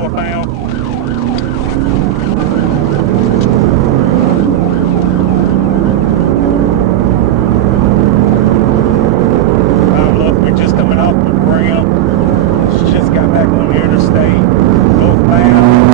northbound. Look, we're just coming off the ramp. Just got back on the interstate. Northbound.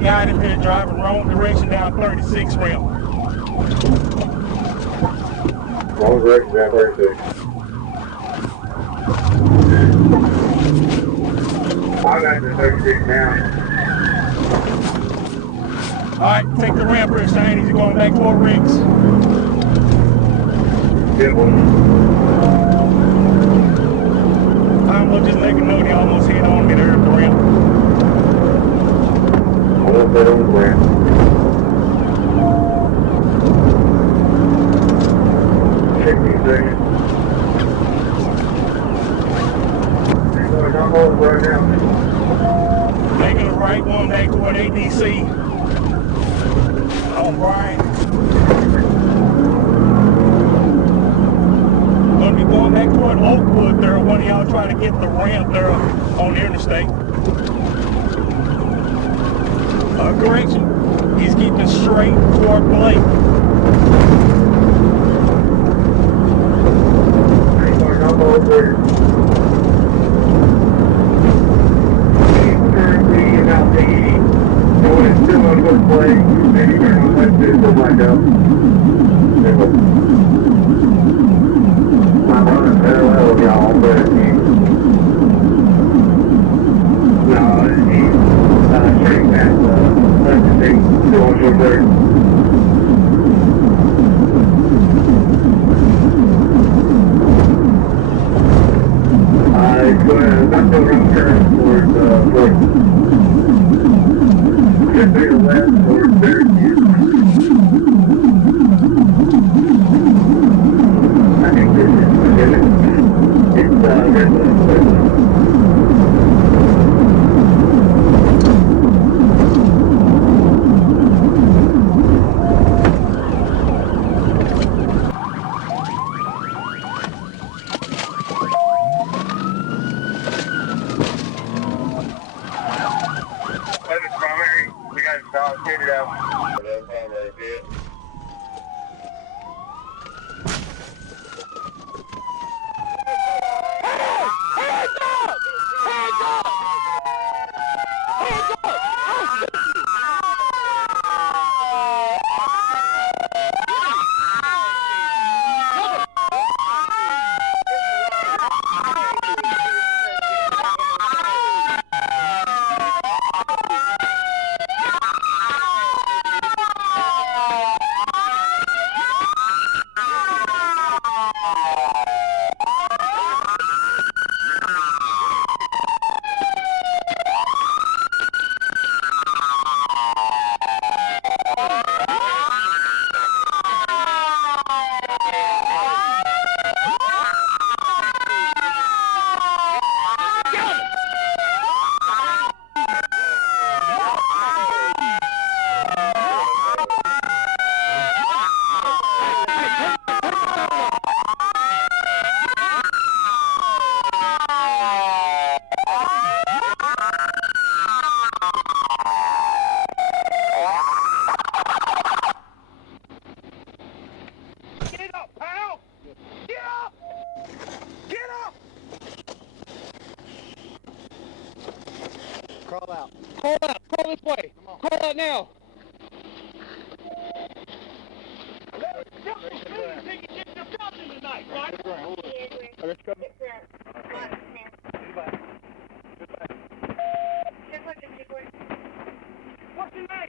Got him here driving wrong direction down 36 ramp. Wrong direction down 36. I got the 36 now. Alright, take the ramp here, Shane. He's going back toward Riggs. Good one. We'll just make a note he almost hit on me there at the ramp. Almost hit on the ramp. Seconds. I'm over right now. Making a right one back toward ADC. All right. Gonna be going back toward Oakwood there. One of y'all trying to get the ramp there on the interstate. Correction. He's keeping straight toward Blake. I'm over. About 80. So when it's still on good play, maybe turn on left this will wind up. I'm running parallel with y'all, but he's straight past left to take, still on short third. It's going to not go around turn towards Blake. Just to the left towards Syracuse. Call out. Call this way. Call out now. What's your name?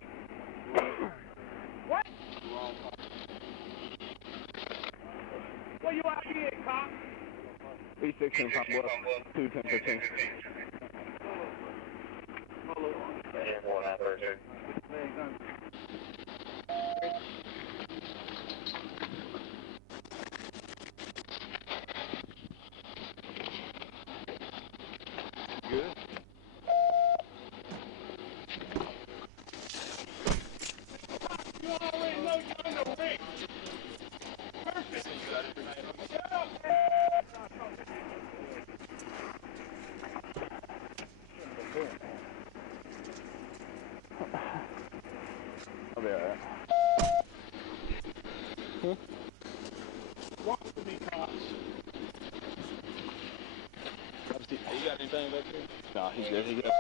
What? What you out here, cop? B16 Pop Bluff, 21015. Good. You already know you're in the ring. Perfect. Shut up, man. I'll be alright. Walk with me, cops. You got anything back there? No, he's good. He's good.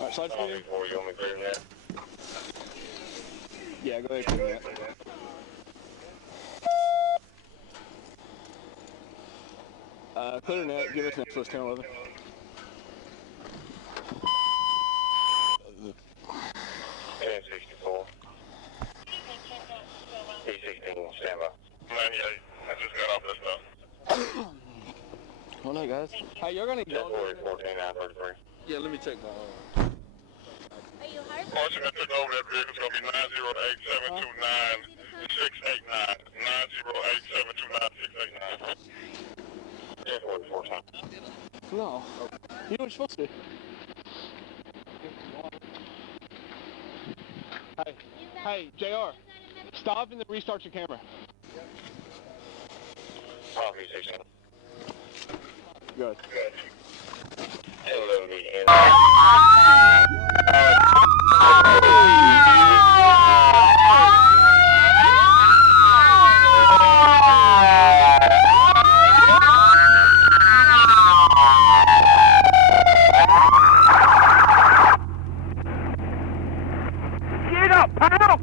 Alright, slide for you. Yeah, go ahead and clear that. Clear net, give us next list 1011. P64. P16, stand by. 98. I just got off this stuff. Well, no, guys. Hey, you're gonna go. 14,933. Yeah, let me check my. Are you hard? Portion that took over that vehicle is going to be 908-729-689. 908-729-689. Yeah, 44 times. No. You know what you're supposed to do. Hey, JR. Stop and then restart your camera. Copy, 16. Good. Hello, the Get up, pal!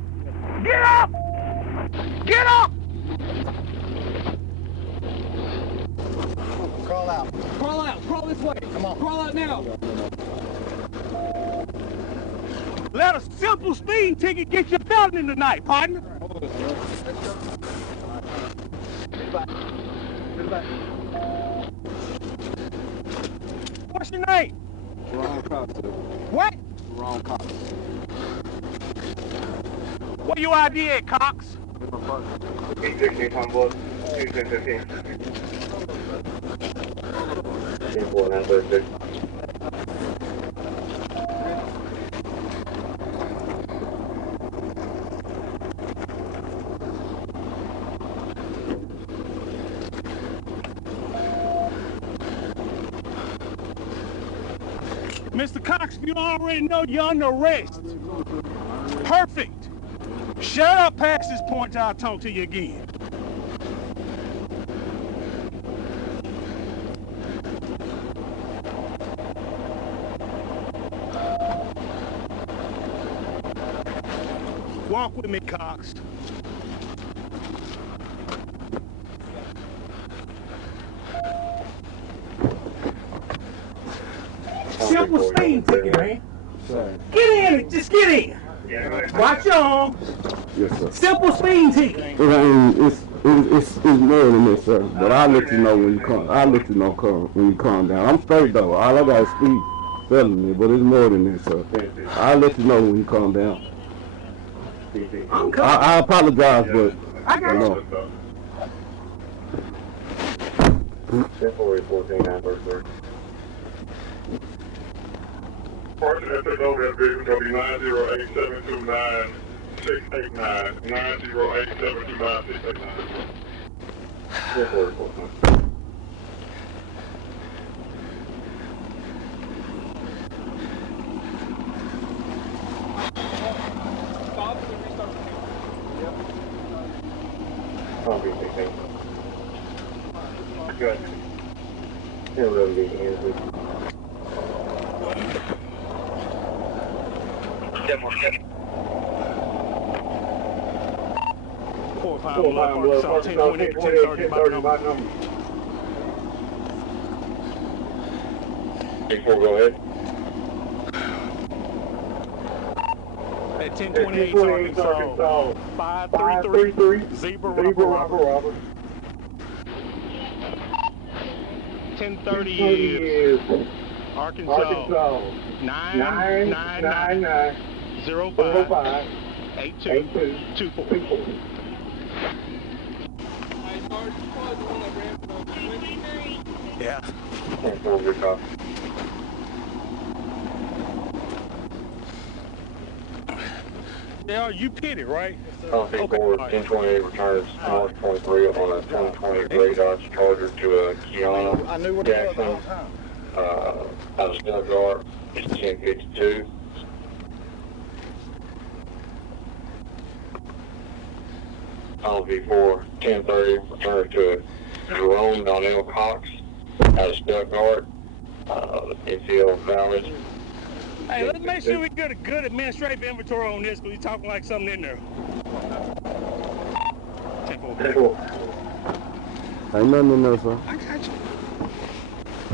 Get up! Get up! Crawl out. Crawl out. Crawl this way. Come on. Crawl out now. Let a simple speeding ticket get you felony tonight, partner. What's your name? Wrong cop. What? Wrong cop. What your ID at, Cox? P16 Pump Bluff, 21015. 14936. Mr. Cox, you already know you're under arrest. Perfect. Shut up past this point till I talk to you again. Walk with me, Cox. Simple speeding ticket, man. Get in, just get in. Watch your arm. Yes, sir. Simple speeding ticket. It's more than this, sir. But I'll let you know when you come. I'll let you know when you calm down. I'm straight though. All I got is speed felony, but it's more than this, sir. I'll let you know when you calm down. I apologize, but I got you. 14,933. Portion that took over that vehicle is going to be 908-729-689. 908-729-689. Yeah, 44 times. Copy, 16. Good. Hello, the Blood, Arkansas, 1028, 1030, my number. 8-4, go ahead. At 1028, Arkansas, 533, Zebra Robert. 1030 is Arkansas, 999 05 8224. Yeah. 10-4, good copy. Yeah, you pitted, right? Okay. 1028 returns north 23 on a 2020 Gray Dodge Charger to a Kiana Jackson. Out of Stuttgart, it's 1052. On V4, 1030 returns to a Jerome Donnell Cox out of Stuttgart. NCL valid. Hey, let's make sure we get a good administrative inventory on this, because he's talking like something in there. 10-4. Ain't nothing in there, sir. I got you.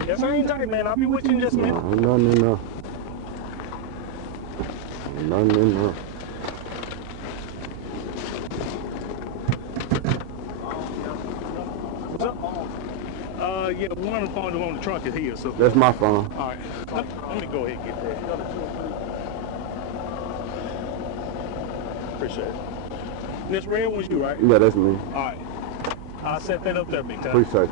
Yes, I ain't tight, man. I'll be with you in just a minute. Ain't nothing in there. Ain't nothing in there. What's up? Yeah, one of the phones on the trunk is here, so. That's my phone. All right. Let me go ahead and get that. Appreciate it. This red one's you, right? Yeah, that's me. All right. I'll set that up there, big time. Appreciate it.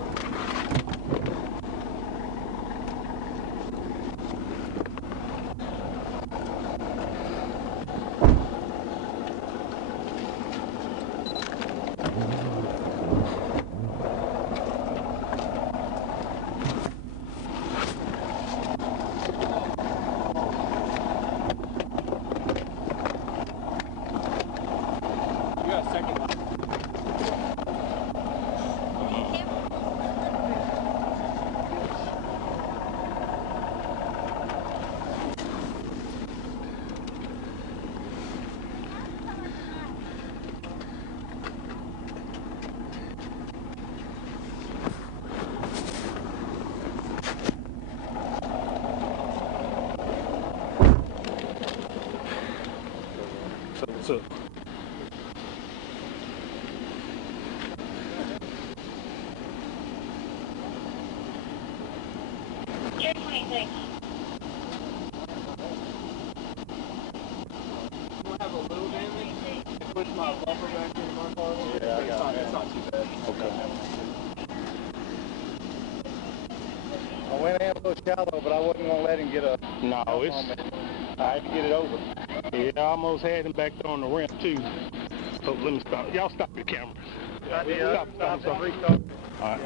So. You're 26. Have a little damage and push my bumper back into my car. Yeah, I got it. It's not too bad. Okay. I went in a little shallow, but I wasn't going to let him get a... No, it's... I had to get it over. Yeah, I almost had him back there on the ramp, too. Oh, let me stop. Y'all stop your camera. Stop. All right.